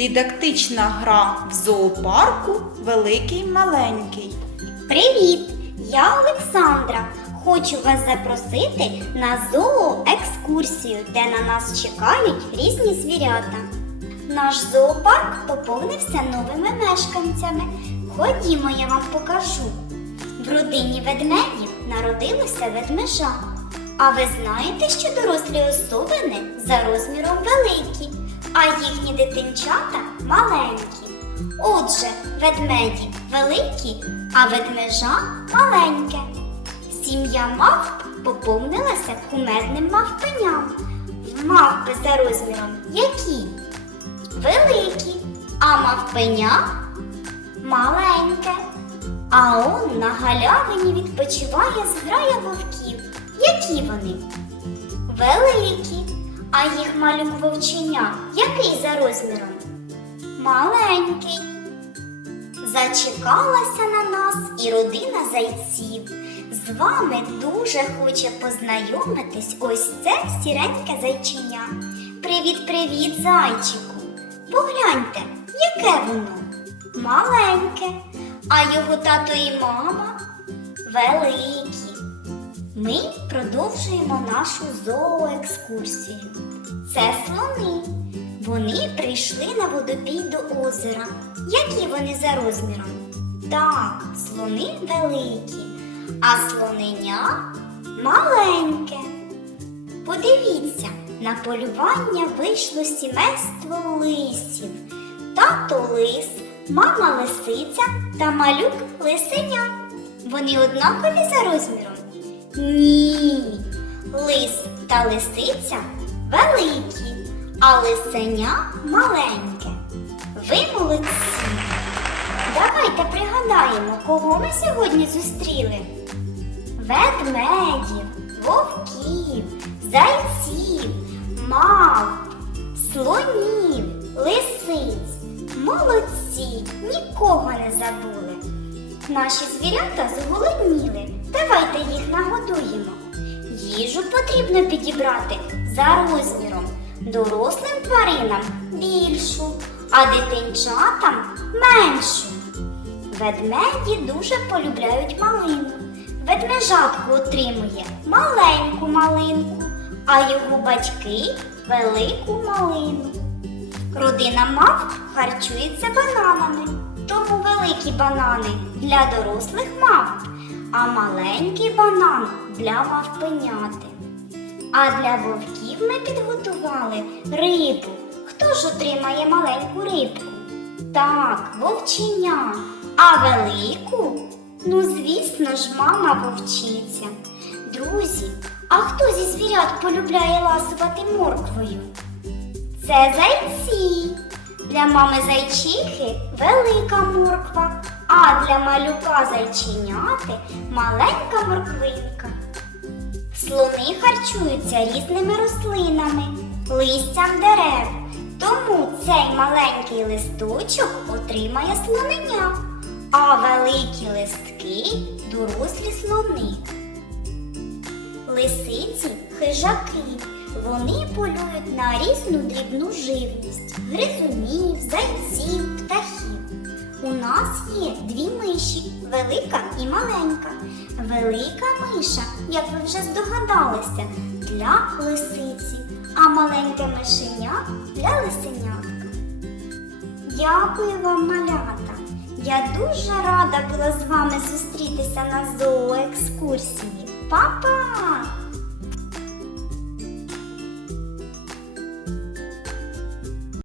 Дидактична гра в зоопарку Великий Маленький. Привіт! Я Олександра. Хочу вас запросити на зооекскурсію, де на нас чекають різні звірята. Наш зоопарк поповнився новими мешканцями. Ходімо, я вам покажу. В родині ведмедів народилося ведмежа. А ви знаєте, що дорослі особини за розміром великі а їхні дитинчата маленькі. Отже, ведмеді великі, а ведмежа маленьке. Сім'я мавп поповнилася кумедним мавпеням. Мавпи за розміром які? Великі, а мавпеня маленьке. А он на галявині відпочиває зграя вовків. Які вони? Великі. А їх малюк вовченя який за розміром? Маленький. Зачекалася на нас і родина зайців. З вами дуже хоче познайомитись ось це сіреньке зайчиня. Привіт-привіт, зайчику! Погляньте, яке воно? Маленьке, а його тато і мама великі. Ми продовжуємо нашу зооекскурсію. Це слони. Вони прийшли на водопій до озера. Які вони за розміром? Так, слони великі, а слоненя маленьке. Подивіться, на полювання вийшло сімейство лисів. Тато лис, мама лисиця та малюк лисеня. Вони однакові за розміром. Ні. Лис та лисиця великі, а лисеня маленьке. Ви молодці. Давайте пригадаємо, кого ми сьогодні зустріли. Ведмедів, вовків, зайців, мав, слонів, лисиць. Молодці, нікого не забули. Наші звірята зголодніли. Давайте їх нагодуємо. Їжу потрібно підібрати за розміром, дорослим тваринам більшу, а дитинчатам меншу. Ведмеді дуже полюбляють малину. Ведмежатку отримує маленьку малинку, а його батьки велику малину. Родина мав харчується бананами, тому великі банани для дорослих мав а маленький банан для мавпеняти. А для вовків ми підготували рибу. Хто ж отримає маленьку рибку? Так, вовчиня. А велику? Ну, звісно ж, мама вовчиця. Друзі, а хто зі звірят полюбляє ласувати морквою? Це зайці. Для мами зайчихи велика морква, а для малюка зайченяти маленька морквинка. Слони харчуються різними рослинами, листям дерев. Тому цей маленький листочок отримає слонення, а великі листки дорослі слони. Лисиці хижаки. Вони полюють на різну дрібну живність гризунів, зайців, птахів. У нас є дві миші велика і маленька. Велика миша, як ви вже здогадалися, для лисиці, а маленьке мишеня для лисенятка. Дякую вам, малята! Я дуже рада була з вами зустрітися на зооекскурсії. Па-па!